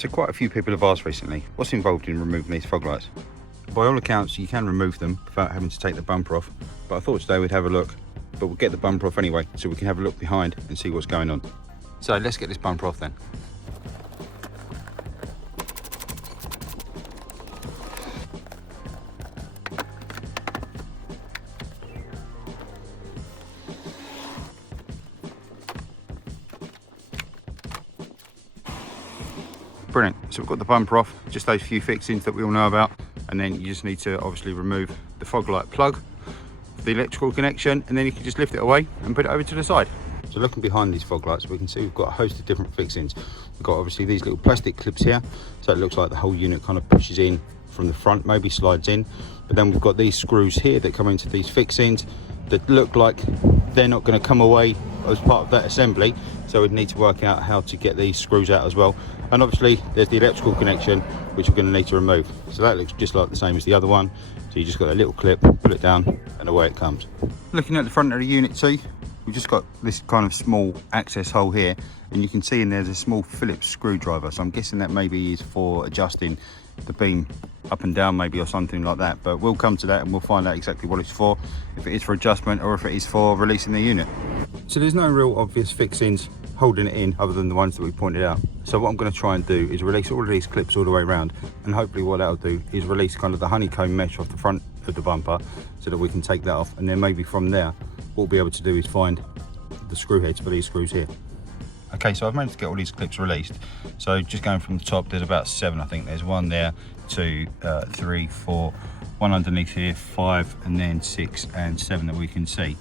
So quite a few people have asked recently, what's involved in removing these fog lights? By all accounts, you can remove them without having to take the bumper off, but I thought today we'd have a look, but we'll get the bumper off anyway, so we can have a look behind and see what's going on. So let's get this bumper off then. Brilliant, so we've got the bumper off, just those few fixings that we all know about, and then you just need to obviously remove the fog light plug, the electrical connection, and then you can just lift it away and put it over to the side. So looking behind these fog lights, we can see we've got a host of different fixings. We've got obviously these little plastic clips here, so it looks like the whole unit kind of pushes in from the front, maybe slides in, but then we've got these screws here that come into these fixings that look like they're not going to come away as part of that assembly, so we'd need to work out how to get these screws out as well. And obviously there's the electrical connection which we're going to need to remove, so that looks just like the same as the other one. So you just got a little clip, pull it down, and away it comes. Looking at the front of the unit, see, we've just got this kind of small access hole here, and you can see in there's a small Phillips screwdriver, so I'm guessing that maybe is for adjusting the beam up and down maybe, or something like that, but we'll come to that and we'll find out exactly what it's for, if it is for adjustment or if it is for releasing the unit. So there's no real obvious fixings holding it in other than the ones that we pointed out. So what I'm going to try and do is release all of these clips all the way around, and hopefully what that'll do is release kind of the honeycomb mesh off the front of the bumper so that we can take that off, and then maybe from there what we'll be able to do is find the screw heads for these screws here. Okay, so I've managed to get all these clips released. So just going from the top, there's about 7, I think. There's 1 there, 2, 3, 4, 1 underneath here, 5, and then 6 and 7 that we can see.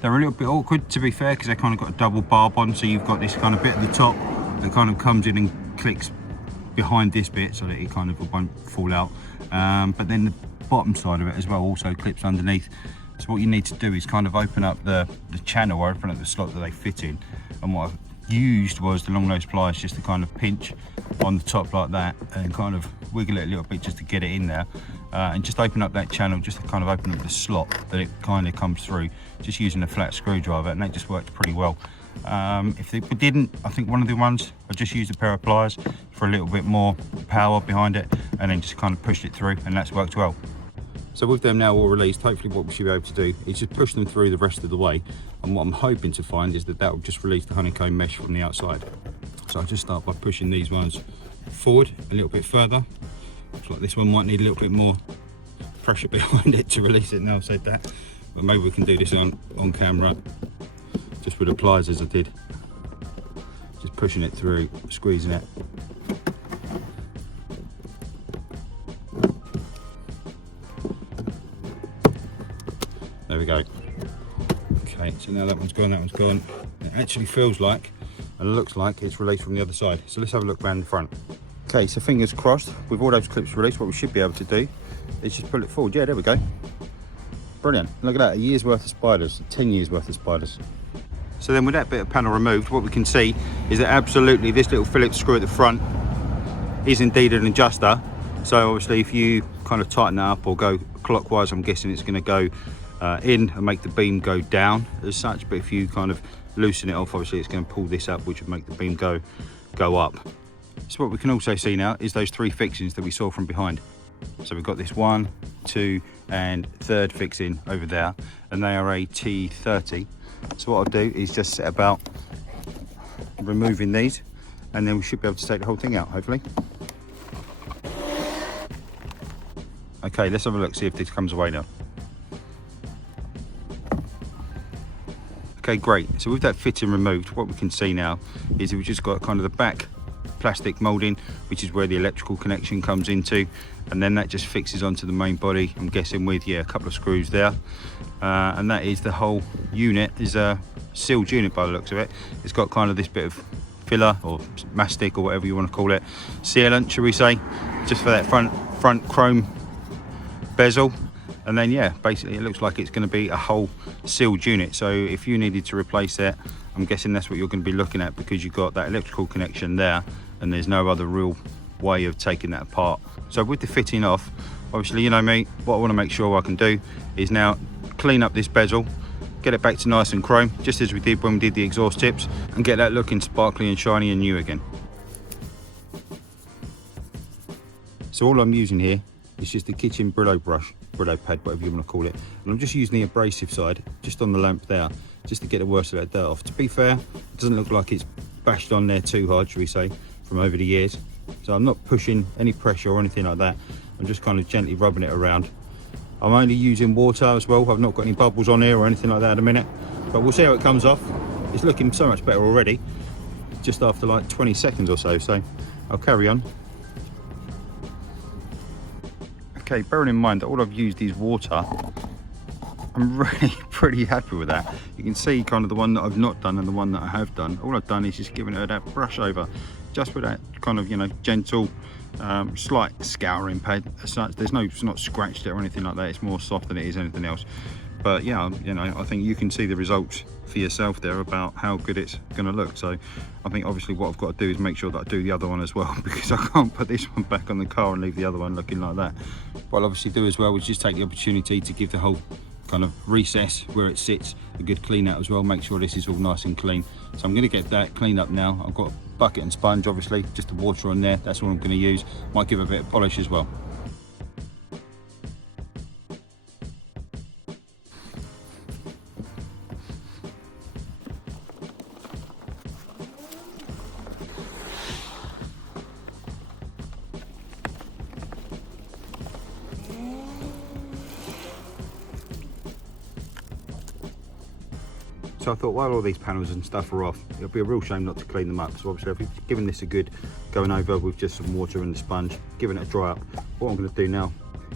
They're a little bit awkward, to be fair, because they've kind of got a double barb on, so you've got this kind of bit at the top that kind of comes in and clicks behind this bit so that it kind of won't fall out. But then the bottom side of it as well also clips underneath. So what you need to do is kind of open up the channel, or open up the slot that they fit in. And what I've used was the long nose pliers just to kind of pinch on the top like that and kind of wiggle it a little bit just to get it in there, and just open up that channel just to kind of open up the slot that it kind of comes through, just using a flat screwdriver, and that just worked pretty well. If it didn't, I think one of the ones I just used a pair of pliers for a little bit more power behind it, and then just kind of pushed it through, and that's worked well. So with them now all released, hopefully what we should be able to do is just push them through the rest of the way, and what I'm hoping to find is that that will just release the honeycomb mesh from the outside. So I'll just start by pushing these ones forward a little bit further. Looks like this one might need a little bit more pressure behind it to release it now I've said that, but maybe we can do this on camera just with the pliers as I did, just pushing it through, squeezing it. There we go. Okay, so now that one's gone, that one's gone. It actually feels like and looks like it's released from the other side. So let's have a look around the front. Okay, so fingers crossed, with all those clips released, what we should be able to do is just pull it forward. Yeah, there we go. Brilliant. Look at that, a year's worth of spiders, 10 years worth of spiders. So then with that bit of panel removed, what we can see is that absolutely this little Phillips screw at the front is indeed an adjuster. So obviously if you kind of tighten that up or go clockwise, I'm guessing it's going to go in and make the beam go down as such, but if you kind of loosen it off, obviously it's going to pull this up, which would make the beam go up. So what we can also see now is those 3 fixings that we saw from behind. So we've got this 1, 2 and 3rd fixing over there, and they are a T30. So what I'll do is just set about removing these, and then we should be able to take the whole thing out, hopefully. Okay, let's have a look, see if this comes away now. Okay, great. So with that fitting removed, what we can see now is we've just got kind of the back plastic moulding, which is where the electrical connection comes into, and then that just fixes onto the main body, I'm guessing with, yeah, a couple of screws there. And that is the whole unit, is a sealed unit by the looks of it. It's got kind of this bit of filler or mastic or whatever you want to call it, sealant, should we say, just for that front chrome bezel. And then yeah, basically it looks like it's going to be a whole sealed unit. So if you needed to replace it, I'm guessing that's what you're going to be looking at, because you've got that electrical connection there and there's no other real way of taking that apart. So with the fitting off, obviously, you know me, what I want to make sure I can do is now clean up this bezel, get it back to nice and chrome, just as we did when we did the exhaust tips, and get that looking sparkly and shiny and new again. So all I'm using here is just a kitchen Brillo brush, Brillo pad, whatever you want to call it. And I'm just using the abrasive side, just on the lamp there, just to get the worst of that dirt off. To be fair, it doesn't look like it's bashed on there too hard, should we say, from over the years. So I'm not pushing any pressure or anything like that. I'm just kind of gently rubbing it around. I'm only using water as well. I've not got any bubbles on here or anything like that at a minute, but we'll see how it comes off. It's looking so much better already, just after like 20 seconds or so. So I'll carry on. Okay, bearing in mind that all I've used is water, I'm really pretty happy with that. You can see kind of the one that I've not done and the one that I have done. All I've done is just giving it that brush over, just with that kind of, you know, gentle, slight scouring pad as such. There's no, it's not scratched it or anything like that. It's more soft than it is anything else. But yeah, you know, I think you can see the results for yourself there about how good it's going to look. So I think obviously what I've got to do is make sure that I do the other one as well, because I can't put this one back on the car and leave the other one looking like that. What I'll obviously do as well is just take the opportunity to give the whole kind of recess where it sits a good clean out as well. Make sure this is all nice and clean. So I'm going to get that cleaned up now. I've got a bucket and sponge, obviously, just the water on there. That's what I'm going to use. Might give it a bit of polish as well. So I thought while all these panels and stuff are off, it'll be a real shame not to clean them up. So obviously I've given this a good going over with just some water and the sponge, giving it a dry up. What I'm going to do now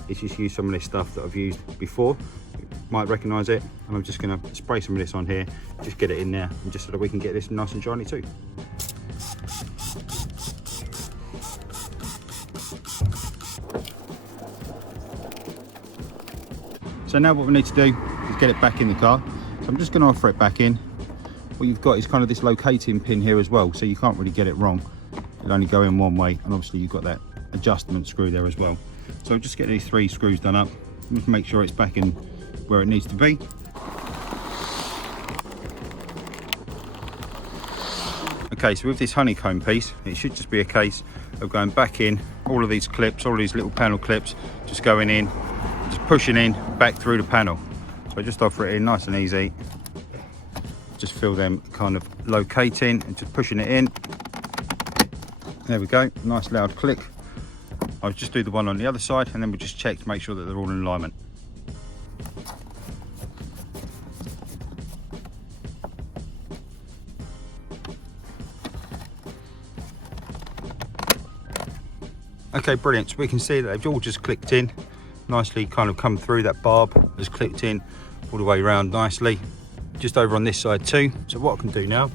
is just use some of this stuff that I've used before. You might recognise it, and I'm just going to spray some of this on here, just get it in there, and just so that we can get this nice and shiny too. So now what we need to do is get it back in the car. So I'm just going to offer it back in. What you've got is kind of this locating pin here as well, so you can't really get it wrong. It'll only go in one way, and obviously you've got that adjustment screw there as well. So I'll just get these 3 screws done up, just make sure it's back in where it needs to be. Okay, so with this honeycomb piece, it should just be a case of going back in, all of these clips, all of these little panel clips, just going in, just pushing in, back through the panel. So just offer it in nice and easy. Just feel them kind of locating and just pushing it in. There we go, nice loud click. I'll just do the one on the other side, and then we'll just check to make sure that they're all in alignment. Okay, brilliant. So we can see that they've all just clicked in, nicely kind of come through. That barb has clicked in all the way around nicely. Just over on this side too. So what I can do now,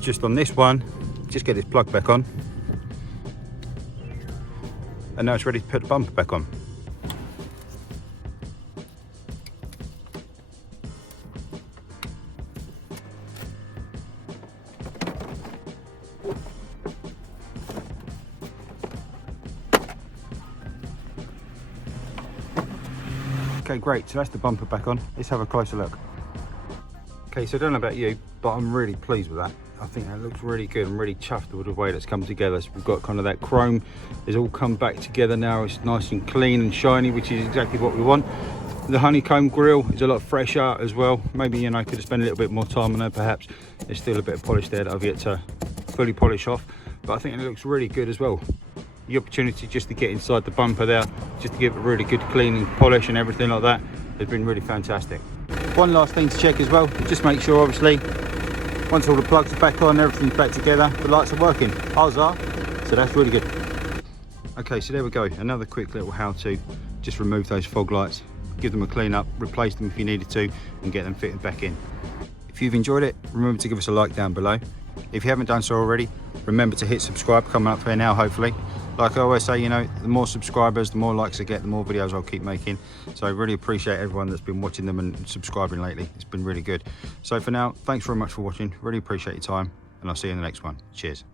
just on this one, just get this plug back on. And now it's ready to put the bumper back on. Okay, great, so that's the bumper back on. Let's have a closer look. Okay, so I don't know about you, but I'm really pleased with that. I think that looks really good. I'm really chuffed with the way that's come together. So we've got kind of that chrome, it's all come back together now. It's nice and clean and shiny, which is exactly what we want. The honeycomb grille is a lot fresher as well. Maybe, you know, I could have spent a little bit more time on it perhaps. There's still a bit of polish there that I've yet to fully polish off, but I think it looks really good as well. The opportunity just to get inside the bumper there, just to give it a really good clean and polish and everything like that, has been really fantastic. One last thing to check as well, just make sure obviously once all the plugs are back on, everything's back together, the lights are working. Ours are, so that's really good. Okay, so there we go, another quick little how to just remove those fog lights, give them a clean up, replace them if you needed to, and get them fitted back in. If you've enjoyed it, remember to give us a like down below. If you haven't done so already, remember to hit subscribe, coming up here now hopefully. Like I always say, you know, the more subscribers, the more likes I get, the more videos I'll keep making. So I really appreciate everyone that's been watching them and subscribing lately. It's been really good. So for now, thanks very much for watching. Really appreciate your time, and I'll see you in the next one. Cheers.